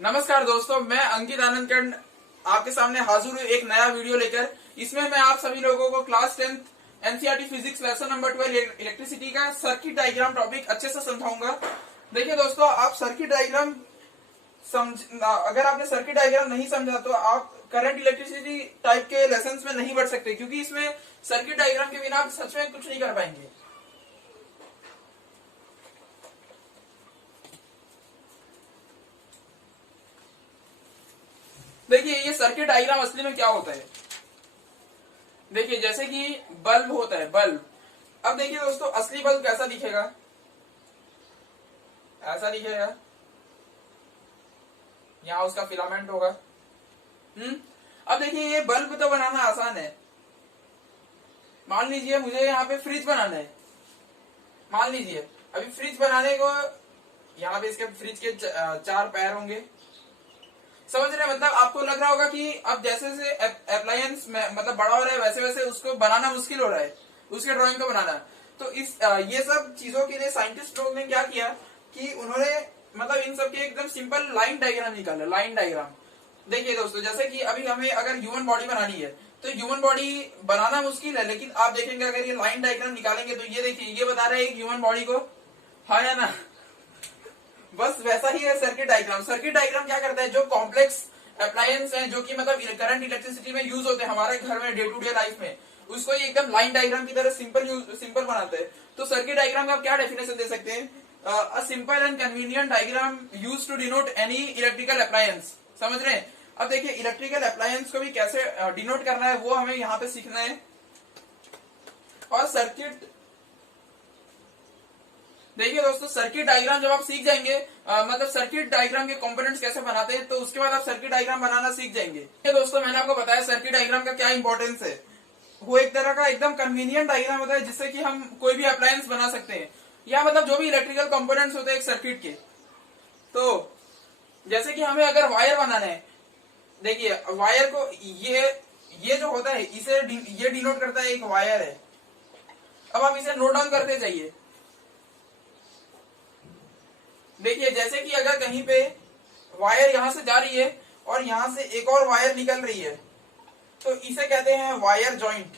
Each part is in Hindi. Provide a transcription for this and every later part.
नमस्कार दोस्तों, मैं अंकित आनंद आपके सामने हाजिर हूँ एक नया वीडियो लेकर। इसमें मैं आप सभी लोगों को class 10th NCERT physics lesson number 12 electricity का सर्किट डायग्राम टॉपिक अच्छे से समझाऊंगा। देखिए दोस्तों, आप सर्किट डायग्राम अगर आपने सर्किट डायग्राम नहीं समझा तो आप करंट इलेक्ट्रिसिटी टाइप के लेसन में नहीं बढ़ सकते, क्योंकि इसमें सर्किट डायग्राम के बिना आप सच में कुछ नहीं कर पाएंगे। देखिए, ये सर्किट डायग्राम असली में क्या होता है। देखिए, जैसे कि बल्ब होता है, बल्ब। अब देखिए दोस्तों, असली बल्ब कैसा दिखेगा, ऐसा दिखेगा। यहाँ उसका फिलामेंट होगा। अब देखिए, ये बल्ब तो बनाना आसान है। मान लीजिए मुझे यहाँ पे फ्रिज बनाना है। मान लीजिए अभी फ्रिज बनाने को यहाँ पे इसके फ्रिज के 4 पैर होंगे। समझ रहे हैं? मतलब आपको लग रहा होगा कि अब जैसे जैसे अप्लायंस मतलब बड़ा हो रहा है, वैसे वैसे उसको बनाना मुश्किल हो रहा है, उसके ड्राइंग को बनाना। तो इस ये सब चीजों के लिए साइंटिस्ट लोग ने क्या किया कि उन्होंने मतलब इन सब के एकदम सिंपल लाइन डायग्राम निकाला। लाइन डायग्राम देखिए दोस्तों, जैसे कि अभी हमें अगर ह्यूमन बॉडी बनानी है तो ह्यूमन बॉडी बनाना मुश्किल है, लेकिन आप देखेंगे अगर ये लाइन डायग्राम निकालेंगे तो ये देखिए, ये बता रहे हैं ह्यूमन बॉडी को, हाँ या ना। बस वैसा ही है सर्किट डायग्राम। सर्किट डायग्राम क्या करता है, जो कॉम्प्लेक्स अप्लायंस है जो कि मतलब करंट इलेक्ट्रिसिटी में यूज होते हैं हमारे घर में डे टू डे लाइफ में, उसको ये एकदम लाइन डायग्राम की तरह सिंपल बनाते हैं। तो सर्किट डायग्राम का आप क्या डेफिनेशन दे सकते हैं? A simple and convenient diagram use to denote any electrical appliance. समझ रहे हैं? अब देखिए, इलेक्ट्रिकल अप्लायंस को भी कैसे डिनोट करना है वो हमें यहाँ पे सीखना है। और सर्किट देखिए दोस्तों, सर्किट डायग्राम जब आप सीख जाएंगे, मतलब सर्किट डायग्राम के कंपोनेंट्स कैसे बनाते हैं, तो उसके बाद आप सर्किट डायग्राम बनाना सीख जाएंगे। ये दोस्तों, मैंने आपको बताया सर्किट डायग्राम का क्या इंपॉर्टेंस है। वो एक तरह का एकदम कन्वीनियंट डायग्राम होता है जिससे कि हम कोई भी अप्लायंस बना सकते हैं, या मतलब जो भी इलेक्ट्रिकल कंपोनेंट्स होते हैं एक सर्किट के। तो जैसे कि हमें अगर वायर बनाना है, देखिए वायर को ये जो होता है इसे ये डिनोट करता है एक वायर है। अब हम इसे नोट डाउन करते जाइए। देखिए, जैसे कि अगर कहीं पे वायर यहां से जा रही है और यहां से एक और वायर निकल रही है, तो इसे कहते हैं वायर जॉइंट।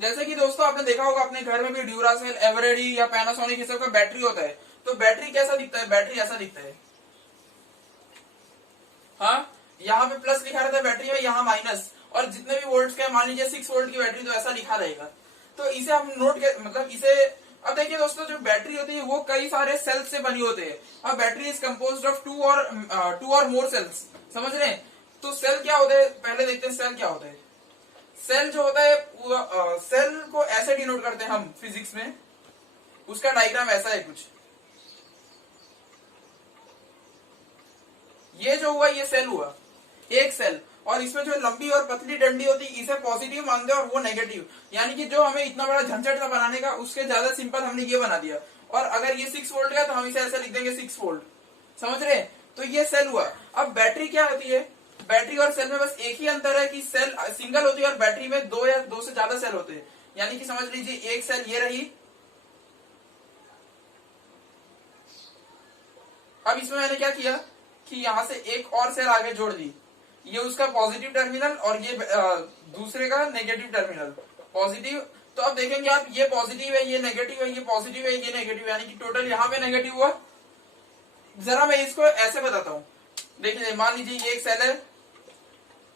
जैसे कि दोस्तों, आपने देखा होगा अपने घर में भी ड्यूरासेल, एवरेडी या पैनासोनिक ये सब का बैटरी होता है। तो बैटरी कैसा दिखता है? बैटरी ऐसा दिखता है। हाँ, यहाँ पे प्लस लिखा रहता है बैटरी में, यहाँ माइनस, और जितने भी वोल्ट का, मान लीजिए 6 वोल्ट की बैटरी, तो ऐसा लिखा रहेगा। तो इसे हम नोट के मतलब इसे, अब देखिए दोस्तों, जो बैटरी होती है वो कई सारे सेल्स से बनी होते हैं। अब battery is composed of two और मोर सेल्स। समझ रहे हैं? तो सेल क्या होते हैं, पहले देखते हैं सेल क्या होता है। सेल जो होता है, सेल को ऐसे डिनोट करते हैं हम फिजिक्स में। उसका डायग्राम ऐसा है कुछ, ये जो हुआ ये सेल हुआ, एक सेल। और इसमें जो लंबी और पतली डंडी होती है इसे पॉजिटिव मानते हैं और वो नेगेटिव। यानी कि जो हमें इतना बड़ा झंझट था बनाने का, उसके ज्यादा सिंपल हमने ये बना दिया। और अगर ये 6 वोल्ट का तो हम इसे ऐसे लिख देंगे 6 वोल्ट। समझ रहे हैं? तो ये सेल हुआ। अब बैटरी क्या होती है? बैटरी और सेल में बस एक ही अंतर है कि सेल सिंगल होती है और बैटरी में 2 या 2 से ज्यादा सेल होते हैं। यानी कि समझ लीजिए एक सेल ये रही। अब इसमें मैंने क्या किया कि यहां से एक और सेल आगे जोड़ दी, ये उसका पॉजिटिव टर्मिनल और ये दूसरे का नेगेटिव टर्मिनल। पॉजिटिव, तो अब देखेंगे आप, ये पॉजिटिव है, ये नेगेटिव है, ये पॉजिटिव है, ये नेगेटिव, यानी कि टोटल यहाँ पे नेगेटिव हुआ। जरा मैं इसको ऐसे बताता हूँ। देखिए, मान लीजिए ये एक सेल है,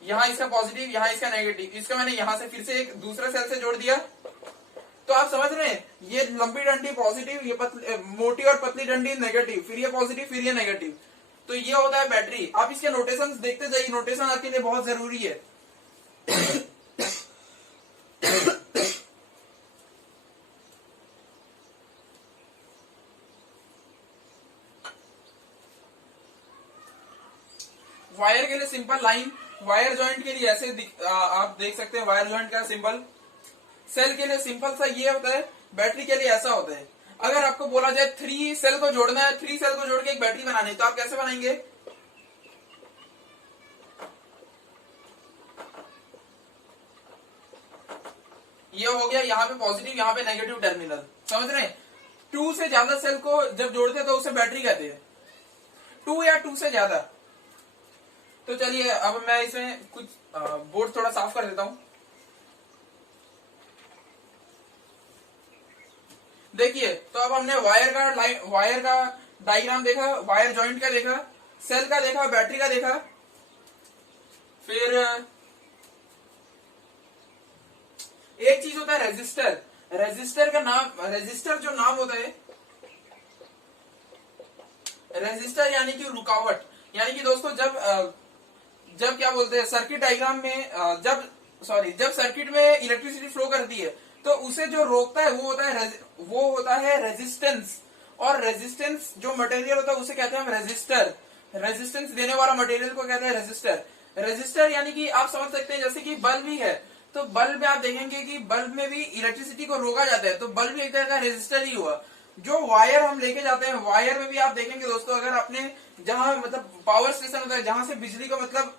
यहाँ इसका पॉजिटिव, यहाँ इसका नेगेटिव, इसका मैंने यहाँ से फिर से एक दूसरे सेल से जोड़ दिया। तो आप समझ रहे हैं, ये लंबी डंडी पॉजिटिव, ये मोटी और पतली डंडी नेगेटिव, फिर ये पॉजिटिव, फिर ये नेगेटिव। तो ये होता है बैटरी। आप इसके नोटेशन देखते जाइए, नोटेशन आपके लिए बहुत जरूरी है। वायर के लिए सिंपल लाइन, वायर जॉइंट के लिए ऐसे आप देख सकते हैं वायर जॉइंट का सिंबल। सेल के लिए सिंपल सा ये होता है, बैटरी के लिए ऐसा होता है। अगर आपको बोला जाए 3 सेल को जोड़ना है, 3 सेल को जोड़ के एक बैटरी बनानी है, तो आप कैसे बनाएंगे? ये हो गया यहाँ पे पॉजिटिव, यहाँ पे नेगेटिव टर्मिनल। समझ रहे हैं? 2 से ज्यादा सेल को जब जोड़ते हैं तो उसे बैटरी कहते हैं, 2 या 2 से ज्यादा। तो चलिए अब मैं इसमें कुछ बोर्ड थोड़ा साफ कर देता हूं। देखिए, तो अब हमने वायर का डायग्राम देखा, वायर जॉइंट का देखा, सेल का देखा, बैटरी का देखा, फिर एक चीज होता है रेजिस्टर। रेजिस्टर का नाम, रेजिस्टर जो नाम होता है, रेजिस्टर यानी कि रुकावट। यानी कि दोस्तों जब क्या बोलते हैं सर्किट डायग्राम में जब सर्किट में इलेक्ट्रिसिटी फ्लो करती है तो उसे जो रोकता है वो होता है रेजिस्टेंस। और रेजिस्टेंस जो मटेरियल होता है उसे कहते हैं हम रेजिस्टर। रेजिस्टेंस देने वाला मटेरियल को कहते हैं रेजिस्टर। रेजिस्टर यानी कि आप समझ सकते हैं जैसे कि बल्ब ही है, तो बल्ब में आप देखेंगे कि बल्ब में भी इलेक्ट्रिसिटी को रोका जाता है, तो बल्ब भी एक तरह का रेजिस्टर ही हुआ। जो वायर हम लेके जाते हैं, वायर में भी आप देखेंगे दोस्तों, अगर अपने जहां मतलब पावर स्टेशन होता है, जहां से बिजली को मतलब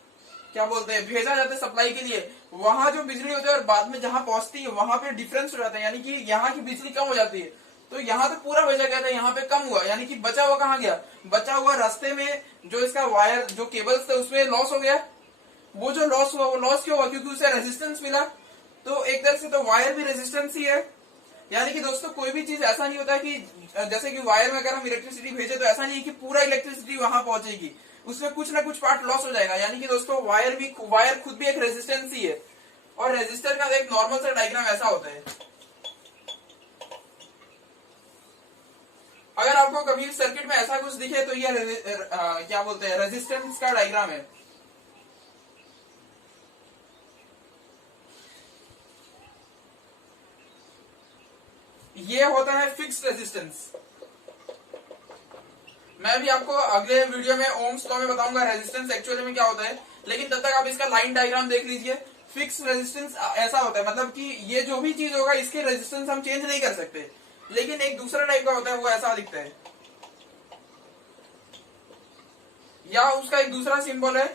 क्या बोलते हैं भेजा जाता है सप्लाई के लिए, वहां जो बिजली होती है और बाद में जहां पहुंचती है वहां पे डिफरेंस हो जाता है, यानी कि यहाँ की बिजली कम हो जाती है। तो यहाँ तो पूरा भेजा गया था, यहाँ पे कम हुआ, यानी कि बचा हुआ कहाँ गया, बचा हुआ रास्ते में जो इसका वायर जो केबल्स थे उसमें लॉस हो गया। वो जो लॉस हुआ वो लॉस क्यों हुआ, क्योंकि उसे रेजिस्टेंस मिला। तो एक तरह से तो वायर भी रेजिस्टेंस ही है। यानी कि दोस्तों कोई भी चीज ऐसा नहीं होता कि जैसे कि वायर में अगर हम इलेक्ट्रिसिटी भेजे तो ऐसा नहीं है कि पूरा इलेक्ट्रिसिटी वहां पहुंचेगी, उसमें कुछ ना कुछ पार्ट लॉस हो जाएगा। यानी कि दोस्तों वायर खुद भी एक रेजिस्टेंस ही है। और रेजिस्टर का एक नॉर्मल सा डायग्राम ऐसा होता है। अगर आपको कभी सर्किट में ऐसा कुछ दिखे तो ये क्या बोलते हैं रेजिस्टेंस का डायग्राम है। ये होता है फिक्स्ड रेजिस्टेंस। मैं भी आपको अगले वीडियो में ओम्स लॉ में बताऊंगा रेजिस्टेंस एक्चुअली में क्या होता है, लेकिन तब तक आप इसका लाइन डायग्राम देख लीजिए। फिक्स रेजिस्टेंस ऐसा होता है मतलब कि ये जो भी चीज होगा इसके रेजिस्टेंस हम चेंज नहीं कर सकते। लेकिन एक दूसरा टाइप का होता है, वो ऐसा दिखता है, या उसका एक दूसरा सिंबल है।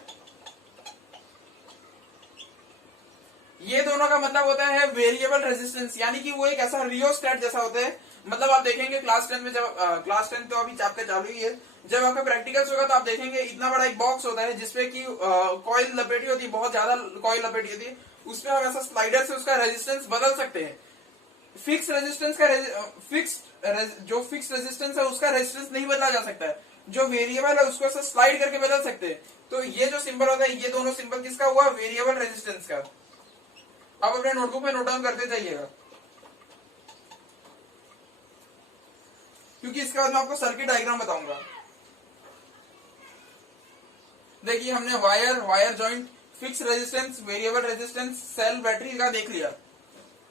ये दोनों का मतलब होता है वेरिएबल रेजिस्टेंस, यानी कि वो एक ऐसा रियोस्टेट जैसा होता है। मतलब आप देखेंगे क्लास 10 में, जब क्लास 10 तो अभी चैप्टर चालू ही है, जब आपका प्रैक्टिकल्स होगा तो आप देखेंगे इतना बड़ा एक बॉक्स होता है जिसपे की कॉइल लपेटी होती है, बहुत ज्यादा कॉइल लपेटी होती है, उसमें हम ऐसा स्लाइडर से उसका रेजिस्टेंस बदल सकते हैं। फिक्स रेजिस्टेंस का जो फिक्स रेजिस्टेंस है उसका रेजिस्टेंस नहीं बदला जा सकता है, जो वेरिएबल है उसको ऐसा स्लाइड करके बदल सकते हैं। तो ये जो सिंबल होता है, ये दोनों सिंबल किसका हुआ, वेरिएबल रेजिस्टेंस का। आप अपने नोटबुक में नोट डाउन करते जाइएगा, क्योंकि इसके बाद मैं आपको सर्किट डायग्राम बताऊंगा। देखिए हमने wire joint, fix resistance, variable resistance, cell, battery का देख लिया।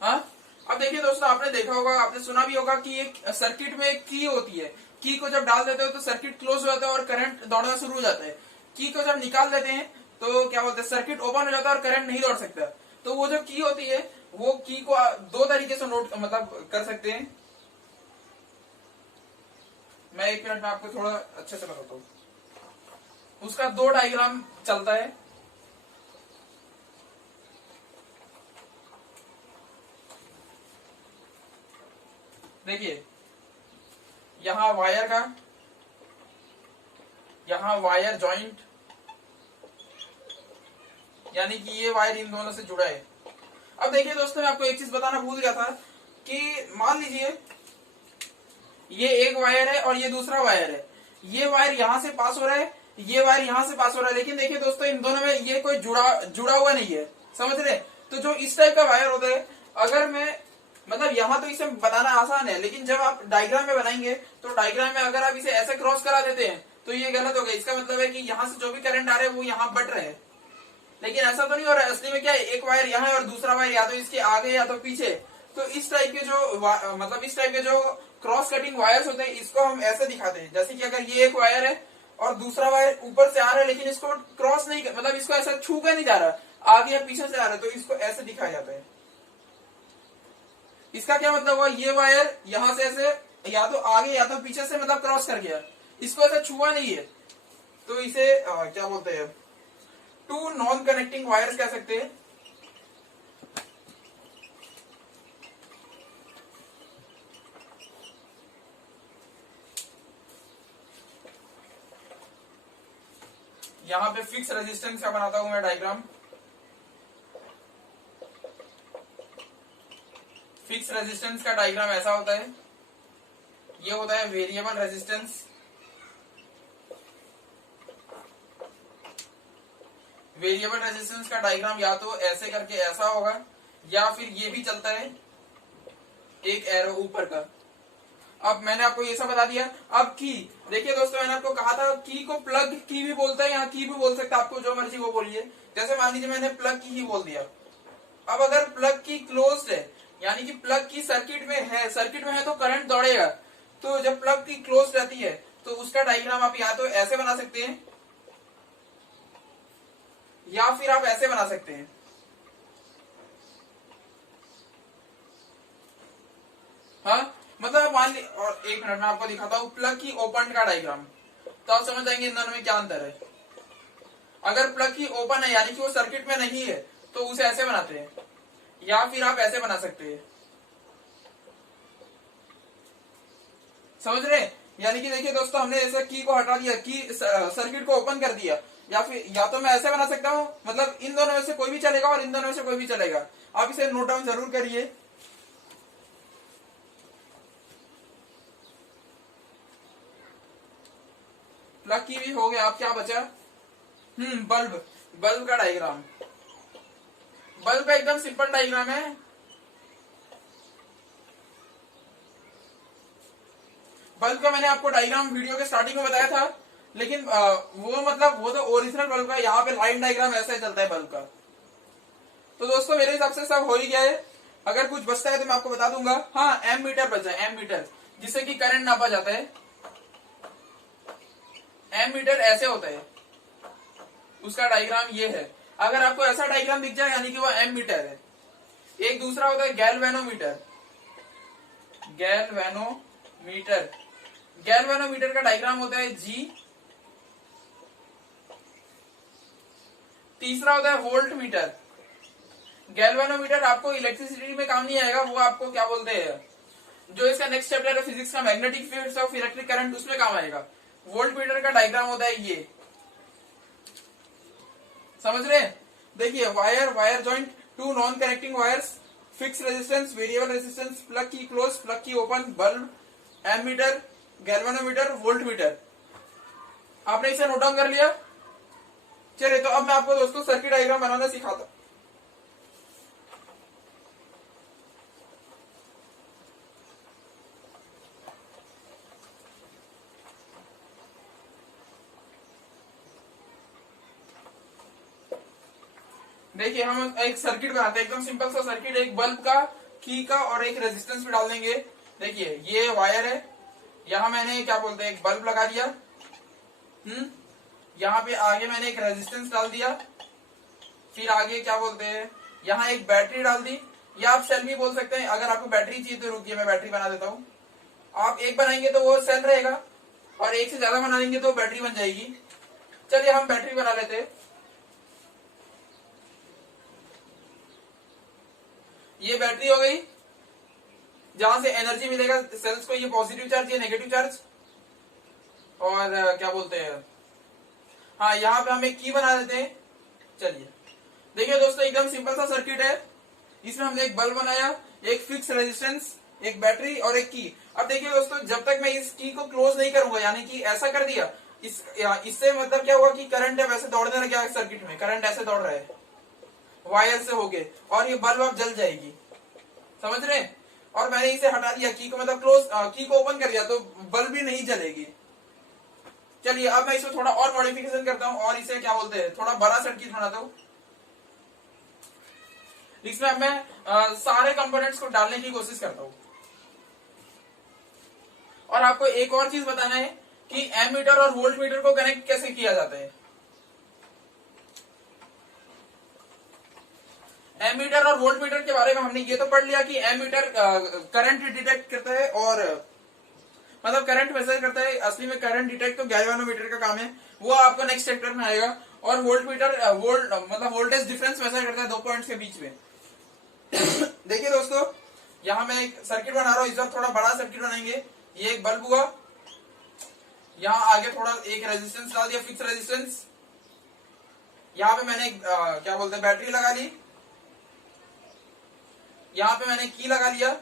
हाँ, अब देखिए दोस्तों, आपने देखा होगा, आपने सुना भी होगा कि एक सर्किट में एक की होती है। की को जब डाल देते हो तो सर्किट क्लोज हो जाता है और करंट दौड़ना शुरू हो जाता है। की को जब निकाल देते हैं तो क्या बोलते हैं, सर्किट ओपन हो जाता है और करंट नहीं दौड़ सकता। तो वो जो की होती है, वो की को दो तरीके से नोट मतलब कर सकते हैं। मैं एक मिनट में आपको थोड़ा अच्छे से बताता हूँ। उसका दो डायग्राम चलता है। देखिए यहां वायर का, यहां वायर जॉइंट, यानी कि ये वायर इन दोनों से जुड़ा है। अब देखिए दोस्तों, मैं आपको एक चीज बताना भूल गया था कि मान लीजिए ये एक वायर है और ये दूसरा वायर है। ये वायर यहां से पास हो रहा है, ये वायर यहां से पास हो रहा है, लेकिन देखिए दोस्तों इन दोनों में ये कोई जुड़ा हुआ नहीं है, समझ रहे। तो जो इस टाइप का वायर होता है, अगर मैं मतलब यहाँ तो इसे बताना आसान है, लेकिन जब आप डायग्राम में बनाएंगे तो डायग्राम में अगर आप इसे ऐसे क्रॉस करा देते हैं तो ये गलत हो गया। इसका मतलब है कि यहाँ से जो भी करंट आ रहे हैं वो यहाँ बट रहे हैं, लेकिन ऐसा तो नहीं हो रहा है। असली में क्या है, एक वायर यहाँ है और दूसरा वायर या तो इसके आगे या तो पीछे। तो इस टाइप के जो मतलब इस टाइप के जो क्रॉस कटिंग वायर्स होते हैं, इसको हम ऐसे दिखाते हैं जैसे कि अगर ये एक वायर है और दूसरा वायर ऊपर से आ रहा है, लेकिन इसको क्रॉस नहीं, मतलब इसको ऐसा छू कर नहीं जा रहा, आगे या पीछे से आ रहा है, तो इसको ऐसे दिखाया जाता है। इसका क्या मतलब हुआ, ये वायर यहां से ऐसे या तो आगे या तो पीछे से मतलब क्रॉस कर गया, इसको ऐसा छुआ नहीं है। तो इसे क्या बोलते हैं, टू नॉन कनेक्टिंग वायर्स कह सकते हैं। यहाँ पे फिक्स रेजिस्टेंस का बनाता हूं मैं डायग्राम। फिक्स रेजिस्टेंस का डायग्राम ऐसा होता है, ये होता है वेरिएबल रेजिस्टेंस। वेरिएबल रेजिस्टेंस का डायग्राम या तो ऐसे करके ऐसा होगा, या फिर ये भी चलता है एक एरो ऊपर का। अब मैंने आपको ये सब बता दिया। अब की देखिए दोस्तों, मैंने आपको कहा था की को प्लग की भी बोलते हैं, यहाँ की भी बोल सकते हैं, आपको जो मर्जी वो बोलिए। जैसे मान लीजिए मैंने प्लग की ही बोल दिया। अब अगर प्लग की क्लोज्ड है, यानी कि प्लग की सर्किट में है, सर्किट में है तो करंट दौड़ेगा। तो जब प्लग की क्लोज रहती है तो उसका डायग्राम आप या तो ऐसे बना सकते हैं, या फिर आप ऐसे बना सकते हैं। हाँ, मतलब मान ली, और एक मिनट में आपको दिखाता हूं प्लग की ओपन का डायग्राम, तो आप समझ जाएंगे इन दोनों में क्या अंतर है। अगर प्लग की ओपन है यानी कि वो सर्किट में नहीं है, तो उसे ऐसे बनाते हैं, या फिर आप ऐसे बना सकते हैं। समझ रहे? यानी कि देखिए दोस्तों, हमने ऐसे की को हटा दिया, की सर्किट को ओपन कर दिया, या फिर या तो मैं ऐसे बना सकता हूं, मतलब इन दोनों में से कोई भी चलेगा और इन दोनों में से कोई भी चलेगा। आप इसे नोट डाउन जरूर करिए। प्लग की भी हो गया, आप क्या बचा? बल्ब। बल्ब का डायग्राम, बल्ब का एकदम सिंपल डायग्राम है। बल्ब का मैंने आपको डायग्राम वीडियो के स्टार्टिंग में बताया था, लेकिन वो तो ओरिजिनल बल्ब का। यहाँ पे लाइन डायग्राम ऐसे चलता है बल्ब का। तो दोस्तों मेरे हिसाब से सब हो ही गया है। अगर कुछ बचता है तो मैं आपको बता दूंगा। हाँ, एम मीटर बचा है, एम मीटर, जिससे कि करंट नापा जाता है। एम मीटर ऐसे होता है, उसका डायग्राम ये है। अगर आपको ऐसा डायग्राम दिख जाए यानी कि वो एम मीटर है। एक दूसरा होता है गैल्वेनोमीटर। गैल्वेनोमीटर, गैल्वेनोमीटर का डायग्राम होता है जी। तीसरा होता है वोल्ट मीटर। गैल्वेनोमीटर आपको इलेक्ट्रिसिटी में काम नहीं आएगा, वो आपको क्या बोलते हैं, जो इसका नेक्स्ट चैप्टर है फिजिक्स का, magnetic fields of electric current, उसमें काम आएगा। वोल्ट मीटर का डायग्राम होता है ये। समझ रहे? देखिए, wire, wire joint, two non connecting wires, fix resistance, variable resistance, plug key close, plug key open, bulb, ammeter, galvanometer, voltmeter. आपने इसे नोट डाउन कर लिया? चलिए, तो अब मैं आपको दोस्तों सर्किट डायग्राम बनाना सिखाता हूं। देखिए, हम एक सर्किट बनाते हैं, एकदम सिंपल सा सर्किट। एक बल्ब का, की का और एक रेजिस्टेंस भी डाल देंगे। देखिए, ये वायर है, यहां मैंने क्या बोलते हैं एक बल्ब लगा दिया। यहाँ पे आगे मैंने एक रेजिस्टेंस डाल दिया। फिर आगे क्या बोलते हैं, यहाँ एक बैटरी डाल दी, या आप सेल भी बोल सकते हैं। अगर आपको बैटरी चाहिए तो रुकिए, मैं बैटरी बना देता हूँ। आप एक बनाएंगे तो वो सेल रहेगा, और एक से ज्यादा बना देंगे तो बैटरी बन जाएगी। चलिए हम बैटरी बना लेते हैं। ये बैटरी हो गई, जहां से एनर्जी मिलेगा सेल्स को, ये पॉजिटिव चार्ज, ये नेगेटिव चार्ज। और क्या बोलते हैं, हाँ, यहाँ पे हम एक की बना देते हैं। चलिए देखिए दोस्तों, एकदम सिंपल सा सर्किट है। इसमें हमने एक बल्ब बनाया, एक फिक्स रेजिस्टेंस, एक बैटरी और एक की। अब देखिए दोस्तों, जब तक मैं इस की को क्लोज नहीं करूंगा, यानी कि ऐसा कर दिया, इससे मतलब क्या हुआ कि करंट है वैसे दौड़ने लग गया सर्किट में, करंट ऐसे दौड़ रहा है वायर से होके, और ये बल्ब अब जल जाएगी। समझ रहे? और मैंने इसे हटा दिया, की को मतलब क्लोज, की को ओपन कर दिया, तो बल्ब भी नहीं जलेगी। चलिए अब मैं इसमें थोड़ा और मॉडिफिकेशन करता हूं, और इसे क्या बोलते हैं, थोड़ा बड़ा सर्किट बनाता हूं। इसमें अब मैं सारे कंपोनेंट्स को डालने की कोशिश करता हूं। और आपको एक और चीज बताना है कि एम मीटर और वोल्ट मीटर को कनेक्ट कैसे किया जाता है। एम मीटर और वोल्ट मीटर के बारे में हमने ये तो पढ़ लिया कि एम मीटर करंट डिटेक्ट करता है, और मतलब करंट मेजर करता है। असली में करंट डिटेक्ट तो गैल्वेनोमीटर का काम है, वो आपको नेक्स्ट चैप्टर में आएगा। और वोल्ट मीटर मतलब वोल्टेज डिफरेंस मेजर करता है दो पॉइंट्स के बीच में। देखिए दोस्तों, यहाँ मैं एक सर्किट बना रहा हूँ, इस बार थोड़ा बड़ा सर्किट बनाएंगे। ये एक बल्ब हुआ, यहाँ आगे थोड़ा एक रेजिस्टेंस डाल दिया, फिक्स रेजिस्टेंस। यहाँ पे मैंने क्या बोलते हैं बैटरी लगा ली, यहाँ पे मैंने की लगा लिया।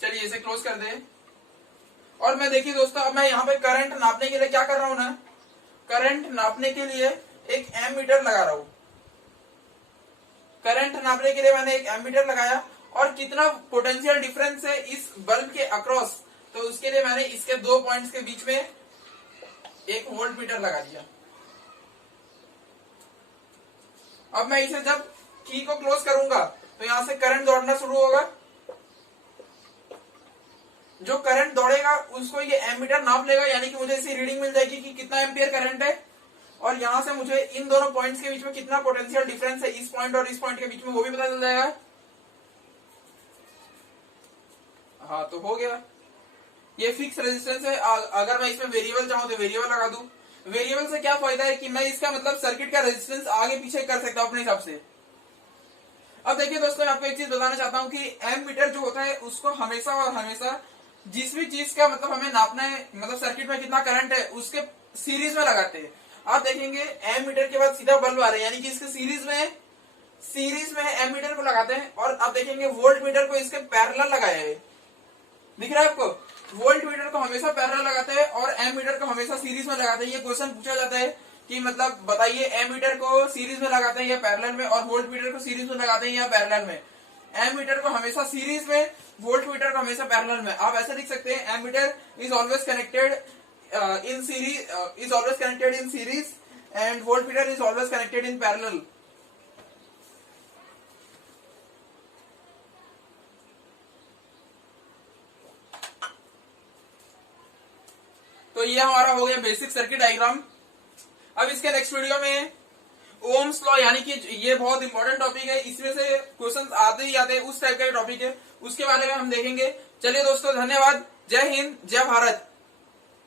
चलिए इसे क्लोज कर दे। और मैं देखिए दोस्तों, अब मैं यहाँ पे करंट नापने के लिए क्या कर रहा हूं ना, करंट नापने के लिए एक एमीटर लगा रहा हूं। करंट नापने के लिए मैंने एक एमीटर लगाया, और कितना पोटेंशियल डिफरेंस है इस बल्ब के अक्रॉस, तो उसके लिए मैंने इसके दो पॉइंट्स के बीच में एक वोल्ट मीटर लगा दिया। अब मैं इसे जब की को क्लोज करूंगा तो यहां से करंट दौड़ना शुरू होगा। जो करंट दौड़ेगा उसको ये एमीटर नाप लेगा, यानी कि मुझे इसकी रीडिंग मिल जाएगी कि कितना एम्पियर करंट है, और यहां से मुझे इन दोनों पॉइंट्स के बीच में कितना पोटेंशियल डिफरेंस है इस पॉइंट और इस पॉइंट के बीच में, वो भी पता चल जाएगा। हाँ तो हो गया, ये फिक्स रेजिस्टेंस है। अगर मैं इसमें वेरिएबल चाहूं तो वेरिएबल लगा दूं। वेरिएबल से क्या फायदा है कि मैं इसका मतलब सर्किट का रेजिस्टेंस आगे पीछे कर सकता हूं अपने हिसाब से। अब देखिए दोस्तों, मैं आपको एक चीज बताना चाहता हूं कि एम मीटर जो होता है उसको हमेशा और हमेशा जिस भी चीज का मतलब हमें नापना है, मतलब सर्किट में कितना करंट है, उसके सीरीज में लगाते हैं। आप देखेंगे एम मीटर के बाद सीधा बल्ब आ रहे हैं, यानी कि इसके सीरीज में एम मीटर को लगाते हैं। और आप देखेंगे वोल्ट मीटर को इसके पैरेलल लगाया है, दिख रहा है आपको। वोल्ट मीटर को हमेशा पैरेलल लगाते हैं और एम मीटर को हमेशा सीरीज में लगाते हैं। ये क्वेश्चन पूछा जाता है कि मतलब बताइए एम मीटर को सीरीज में लगाते हैं या पैरेलल में, और वोल्ट मीटर को सीरीज में लगाते हैं या पैरेलल में। एम मीटर को हमेशा सीरीज में, वोल्ट मीटर को हमेशा पैरेलल में। आप ऐसे लिख सकते हैं, ammeter is always connected in series and voltmeter is always connected in parallel. तो ये हमारा हो गया बेसिक सर्किट डायग्राम। अब इसके नेक्स्ट वीडियो में ओम्स लॉ, यानी कि ये बहुत इंपॉर्टेंट टॉपिक है, इसमें से क्वेश्चंस आते ही आते हैं, उस टाइप का टॉपिक है, उसके बारे में हम देखेंगे। चलिए दोस्तों, धन्यवाद। जय हिंद, जय भारत।